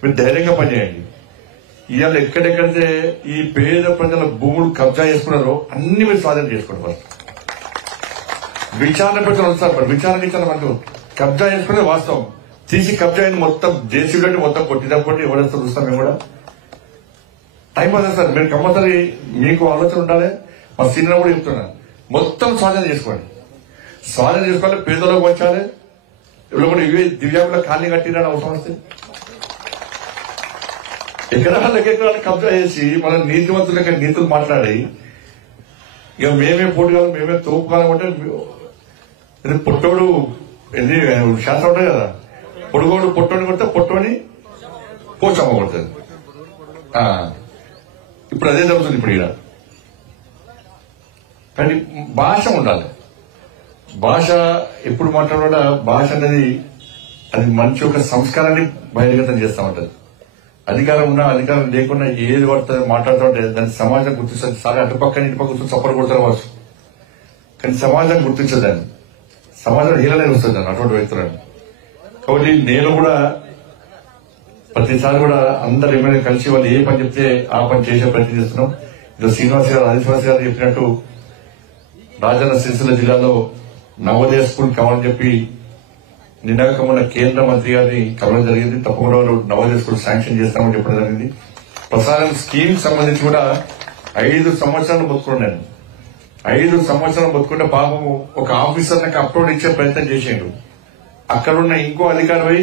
మీరు ధైర్యంగా పనిచేయండి. ఇవాళ ఎక్కడెక్కడైతే ఈ పేద ప్రజల భూములు కబ్జా చేసుకున్నారో అన్ని మీరు స్వాధీనం చేసుకోండి. ఫస్ట్ విచారణ పెట్టాలి వస్తారు. మరి విచారణ మనకు కబ్జా చేసుకునే వాస్తవం తీసి కబ్జా అయింది మొత్తం జేసీబీ మొత్తం కొట్టినప్పుడు ఎవరైతే చూస్తాం మేము కూడా టైం పడుతుంది సార్. మీరు కంపల్సరీ మీకు ఆలోచన ఉండాలి. మా సీనియర్ కూడా చెప్తున్నా, మొత్తం స్వాధీనం చేసుకోండి. స్వాధీనం చేసుకోవాలి, పేదలకు వచ్చాలి. ఇప్పుడు కూడా ఇవే దివ్యాంగుల ఖాళీ కట్టిన అవసరం వస్తే ఎకరాలు కబ్జా చేసి మన నీతివంతులకి నీతులు మాట్లాడి ఇక మేమే పోటీగాలం మేమే తోపుకాలం అంటే పొట్టోడు శాస్త్రం ఉంటాయి కదా, పొడుగోడు పొట్టోని కొడితే పొట్టోని పోచమ్మ కొడుతుంది. ఇప్పుడు అదే జరుగుతుంది. ఇప్పుడు ఇక్కడ కానీ భాష ఉండాలి. భాష ఎప్పుడు మాట్లాడా భాష అనేది అది మంచి ఒక సంస్కారాన్ని బహిర్గతం చేస్తా ఉంటది. అధికారం ఉన్నా అధికారం లేకుండా ఏది పడుతుంది మాట్లాడుతూ ఉంటే దాన్ని సమాజం గుర్తిస్తుంది. చాలా అటుపక్కన ఇటుపక్క కూర్చొని చప్పలు కొడతారు వచ్చు, కానీ సమాజం గుర్తించదాన్ని. సమాజం హీలనే వస్తుంది దాన్ని అటువంటి వ్యక్తులను. కాబట్టి నేను కూడా ప్రతిసారి కూడా అందరు ఎమ్మెల్యే కలిసి వాళ్ళు ఏ పని చెప్తే ఆ పని చేసే ప్రయత్నం చేస్తున్నాం. ఇది శ్రీనివాస్ గారు ఆదిశ్వాస్ గారు చెప్పినట్టు రాజన్న సిరిసిల్ల జిల్లాలో నవోదయ స్కూల్ కావాలని చెప్పి నిన్నగా మొన్న కేంద్ర మంత్రి గారిని కలవడం జరిగింది. తప్పకుండా నవోదయ స్కూల్ శాంక్షన్ చేస్తామని చెప్పడం జరిగింది. ప్రసారం స్కీమ్ సంబంధించి కూడా 5 సంవత్సరాలు బతుకున్నాను. 5 సంవత్సరాలు బతుకుంటే పాపం ఒక ఆఫీసర్ నాకు అప్లోడ్ ఇచ్చే ప్రయత్నం చేసిండు. అక్కడున్న ఇంకో అధికారి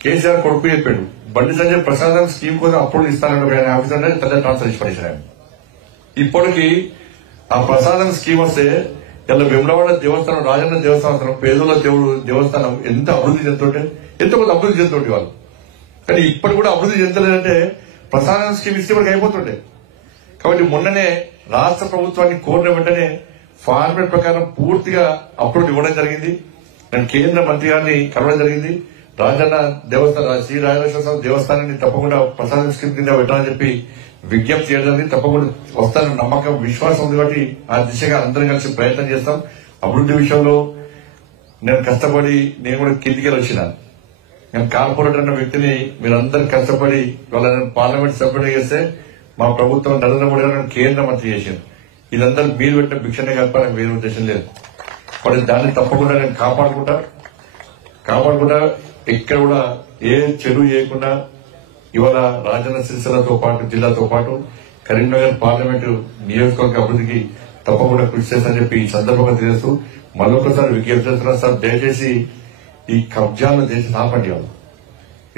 కేసీఆర్ కొడుకు చెప్పాడు, బండి సంజయ్ ప్రసాదం స్కీమ్ కోసం అప్లోడ్ ఇస్తానని ఆఫీసర్ పెద్ద ట్రాన్స్ఫర్ ఇచ్చి పడేసాడు. ఇప్పటికి ఆ ప్రసాదం స్కీమ్ వస్తే ఇలా వెమ్లవాడ దేవస్థానం, రాజన్న దేవస్థానం, పేదల దేవుడు దేవస్థానం ఎంత అభివృద్ధి చెందుతుంటే ఎంతో కొంత అభివృద్ధి చెందుతుండే వాళ్ళు. కానీ ఇప్పటి కూడా అభివృద్ధి చెందలేదంటే ప్రసాదం స్కీమ్ ఇస్తే ఇప్పటికి అయిపోతుండే. కాబట్టి మొన్ననే రాష్ట్ర ప్రభుత్వాన్ని కోరిన వెంటనే ఫార్మేట్ ప్రకారం పూర్తిగా అప్లోడ్ ఇవ్వడం జరిగింది. నేను కేంద్ర మంత్రి గారిని కలవడం జరిగింది. రాజన్న దేవస్థానం, శ్రీ రాజరాజేశ్వర స్వామి దేవస్థానాన్ని తప్పకుండా ప్రసాదం స్కీమ్ కింద పెట్టాలని చెప్పి విజ్ఞప్తి చేయడం జరిగింది. తప్పకుండా వస్తారని నమ్మకం, విశ్వాసం ఉంది. కాబట్టి ఆ దిశగా అందరం కలిసి ప్రయత్నం చేస్తాం. అభివృద్ధి విషయంలో నేను కష్టపడి నేను కూడా కిందికి వచ్చిన నేను కార్పొరేటర్ అన్న వ్యక్తిని మీరందరూ కష్టపడి వాళ్ళ పార్లమెంట్ సభ్యుడు చేస్తే మా ప్రభుత్వం నరేంద్ర మోడీ గారు కేంద్ర మంత్రి చేశారు. ఇదంతా మీరు పెట్టిన భిక్షనే కాక వేరే ఉద్దేశం లేదు. మరి దాన్ని తప్పకుండా నేను కాపాడుకుంటా ఎక్కడ కూడా ఏ చెరువు చేయకుండా ఇవాళ రాజన్న సిరిసిల్లతో పాటు జిల్లాతో పాటు కరీంనగర్ పార్లమెంటు నియోజకవర్గ అభివృద్ధికి తప్పకుండా కృషి చేస్తానని చెప్పి ఈ సందర్భంగా తెలియజేస్తూ మరొకసారి విజ్ఞప్తి చేస్తున్నా సార్, దయచేసి ఈ కబ్జాలను చేసి ఆపండి. వాళ్ళు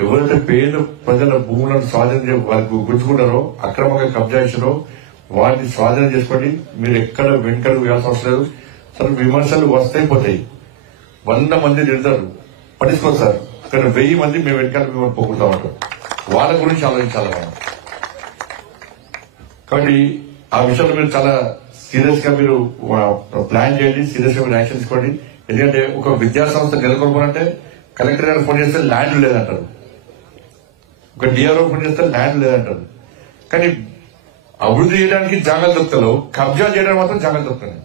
ఎవరైతే పేద ప్రజల భూములను స్వాధీనం వారికి గుర్తుకుంటారో అక్రమంగా కబ్జా చేసారో వాటిని స్వాధీనం చేసుకోండి. మీరు ఎక్కడ వెనుకడు వేయాల్సిన అవసరం లేదు. సార్ విమర్శలు వస్తాయిపోతాయి, 100 మంది తిడతారు, పట్టించుకోరు సార్. అక్కడ 1000 మంది మేము వెనకాల మేము పొగుడుతామంటారు. వాళ్ళ గురించి ఆలోచించాలి మనం. కాబట్టి ఆ విషయంలో మీరు చాలా సీరియస్ గా మీరు ప్లాన్ చేయండి, సీరియస్ గా మీరు యాక్షన్ తీసుకోండి. ఎందుకంటే ఒక విద్యా సంస్థ నెలకొల్పాలంటే కలెక్టర్ గారు ఫోన్ చేస్తే ల్యాండ్ లేదంటారు, ఒక డిఆర్ఓ ఫోన్ చేస్తే ల్యాండ్ లేదంటారు. కానీ అభివృద్ధి చేయడానికి జాగాలు దొరుకుతారు, కబ్జా చేయడానికి మాత్రం జాగాలు దొరుకుతాయి.